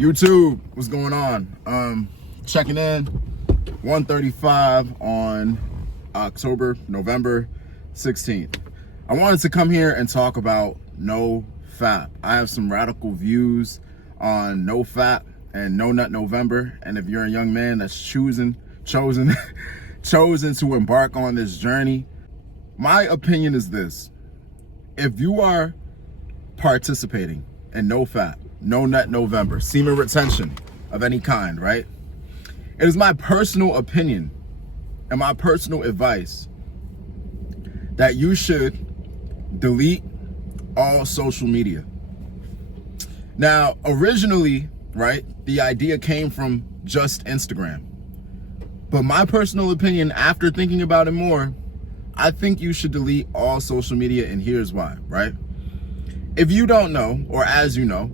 YouTube, what's going on? Checking in, 1:35 on November 16th. I wanted to come here and talk about No Fap. I have some radical views on No Fap and No Nut November. And if you're a young man that's chosen to embark on this journey, my opinion is this: if you are participating in No Fap, No Nut November, semen retention of any kind, right? It is my personal opinion and my personal advice that you should delete all social media. Now, originally, right, the idea came from just Instagram. But my personal opinion, after thinking about it more, I think you should delete all social media, and here's why, right? If you don't know, or as you know,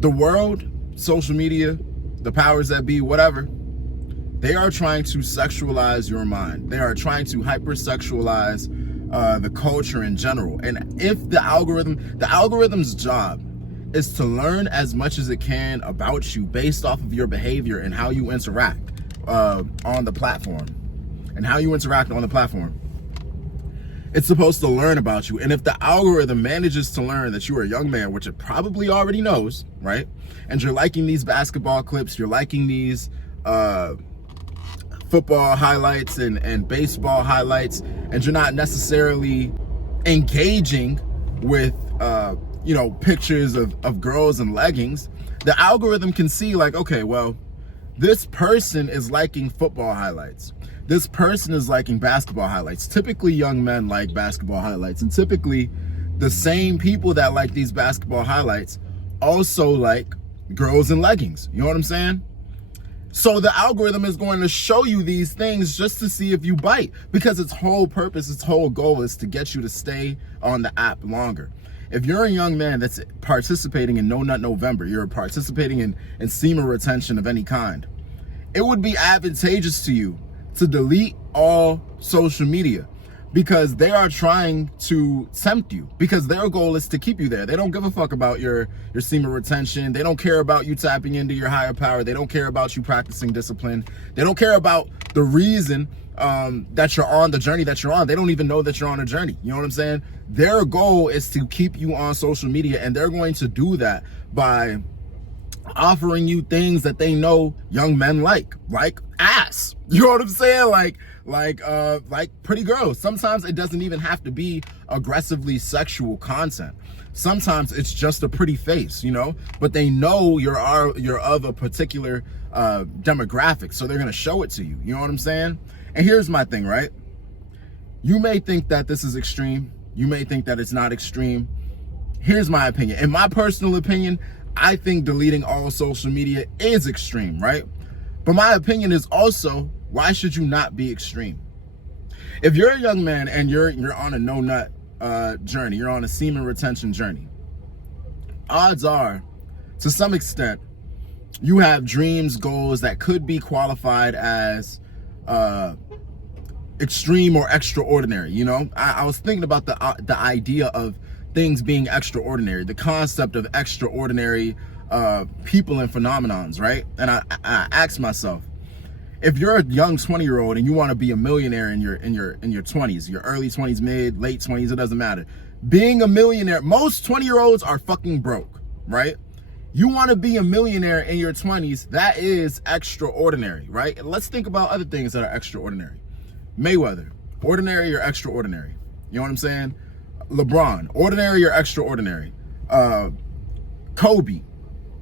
the world, social media, the powers that be, whatever, they are trying to sexualize your mind. They are trying to hypersexualize the culture in general. And if the algorithm's job is to learn as much as it can about you based off of your behavior and how you interact on the platform, it's supposed to learn about you. And if the algorithm manages to learn that you are a young man, which it probably already knows, right? And you're liking these basketball clips, you're liking these football highlights and baseball highlights, and you're not necessarily engaging with pictures of girls in leggings, the algorithm can see like, okay, well, this person is liking football highlights. This person is liking basketball highlights. Typically, young men like basketball highlights. And typically, the same people that like these basketball highlights also like girls in leggings. You know what I'm saying? So the algorithm is going to show you these things just to see if you bite, because its whole purpose, its whole goal is to get you to stay on the app longer. If you're a young man that's participating in No Nut November, you're participating in semen retention of any kind, it would be advantageous to you to delete all social media, because they are trying to tempt you, because their goal is to keep you there. They don't give a fuck about your semen retention. They don't care about you tapping into your higher power. They don't care about you practicing discipline. They don't care about the reason that you're on the journey that you're on. They don't even know that you're on a journey. You know what I'm saying? Their goal is to keep you on social media, and they're going to do that by offering you things that they know young men like ass. You know what I'm saying? Like pretty girls. Sometimes it doesn't even have to be aggressively sexual content. Sometimes it's just a pretty face, but they know you're of a particular demographic, so they're gonna show it to you. You know what I'm saying? And here's my thing, right? You may think that this is extreme. You may think that it's not extreme. Here's my opinion. In my personal opinion, I think deleting all social media is extreme, right? But my opinion is also, why should you not be extreme? If you're a young man and you're on a no nut journey, you're on a semen retention journey, odds are, to some extent, you have dreams, goals that could be qualified as extreme or extraordinary. I was thinking about the idea of things being extraordinary, the concept of extraordinary people and phenomenons, right? And I asked myself, if you're a young 20-year-old and you want to be a millionaire in your 20s, your early 20s, mid, late 20s, it doesn't matter. Being a millionaire, most 20-year-olds are fucking broke, right? You want to be a millionaire in your 20s, that is extraordinary, right? And let's think about other things that are extraordinary. Mayweather, ordinary or extraordinary? You know what I'm saying? LeBron, ordinary or extraordinary? Kobe,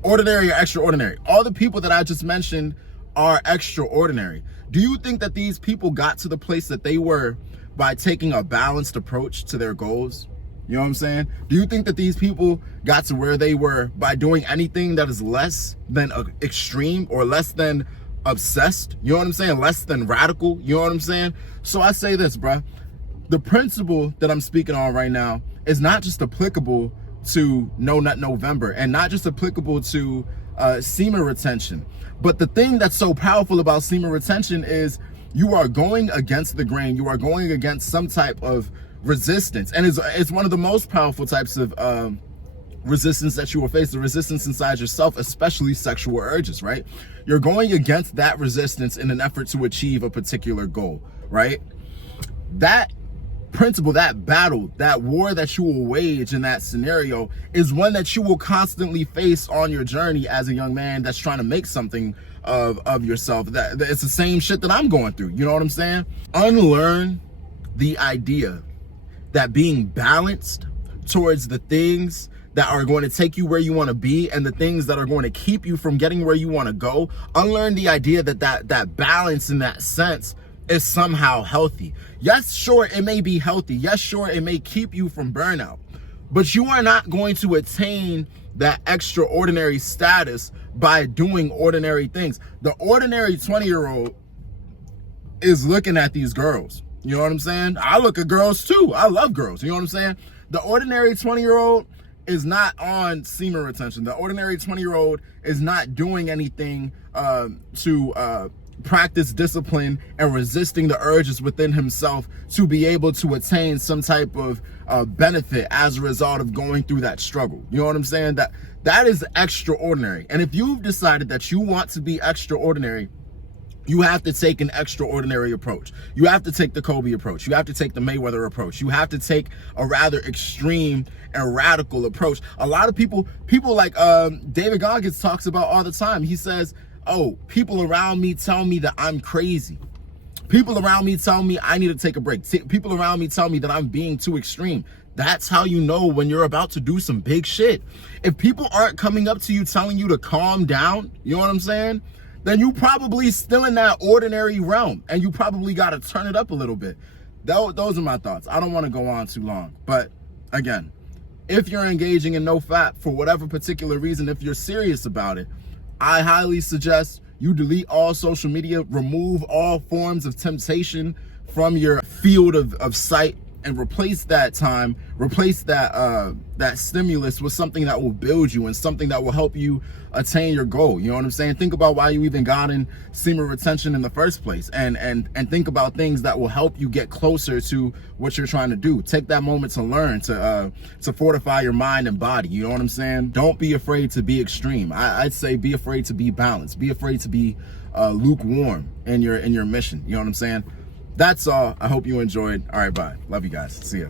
ordinary or extraordinary? All the people that I just mentioned are extraordinary. Do you think that these people got to the place that they were by taking a balanced approach to their goals? You know what I'm saying? Do you think that these people got to where they were by doing anything that is less than extreme or less than obsessed? You know what I'm saying? Less than radical? You know what I'm saying? So I say this, bruh. The principle that I'm speaking on right now is not just applicable to No Nut November and not just applicable to semen retention. But the thing that's so powerful about semen retention is you are going against the grain. You are going against some type of resistance. And it's one of the most powerful types of resistance that you will face, the resistance inside yourself, especially sexual urges, right? You're going against that resistance in an effort to achieve a particular goal, right? That principle, that battle, that war that you will wage in that scenario is one that you will constantly face on your journey as a young man that's trying to make something of yourself. That it's the same shit that I'm going through. You know what I'm saying? Unlearn the idea that being balanced towards the things that are going to take you where you want to be and the things that are going to keep you from getting where you want to go. Unlearn the idea that balance in that sense is somehow healthy. Yes, sure, it may be healthy. Yes, sure, it may keep you from burnout. But you are not going to attain that extraordinary status by doing ordinary things. The ordinary 20-year-old is looking at these girls. You know what I'm saying? I look at girls too. I love girls. You know what I'm saying? The ordinary 20-year-old is not on semen retention. The ordinary 20-year-old is not doing anything to practice discipline and resisting the urges within himself to be able to attain some type of benefit as a result of going through that struggle. You know what I'm saying? That is extraordinary. And if you've decided that you want to be extraordinary, you have to take an extraordinary approach. You have to take the Kobe approach. You have to take the Mayweather approach. You have to take a rather extreme and radical approach. A lot of people like David Goggins talks about all the time. He says, oh, people around me tell me that I'm crazy. People around me tell me I need to take a break. People around me tell me that I'm being too extreme. That's how you know when you're about to do some big shit. If people aren't coming up to you telling you to calm down, you know what I'm saying? Then you probably still in that ordinary realm and you probably got to turn it up a little bit. Those are my thoughts. I don't want to go on too long. But again, if you're engaging in no fap for whatever particular reason, if you're serious about it, I highly suggest you delete all social media, remove all forms of temptation from your field of sight, and replace that time, replace that stimulus with something that will build you and something that will help you attain your goal. You know what I'm saying? Think about why you even got in semen retention in the first place, and think about things that will help you get closer to what you're trying to do. Take that moment to learn, to fortify your mind and body. You know what I'm saying? Don't be afraid to be extreme. I'd say be afraid to be balanced. Be afraid to be lukewarm in your mission. You know what I'm saying? That's all. I hope you enjoyed. All right, bye. Love you guys. See ya.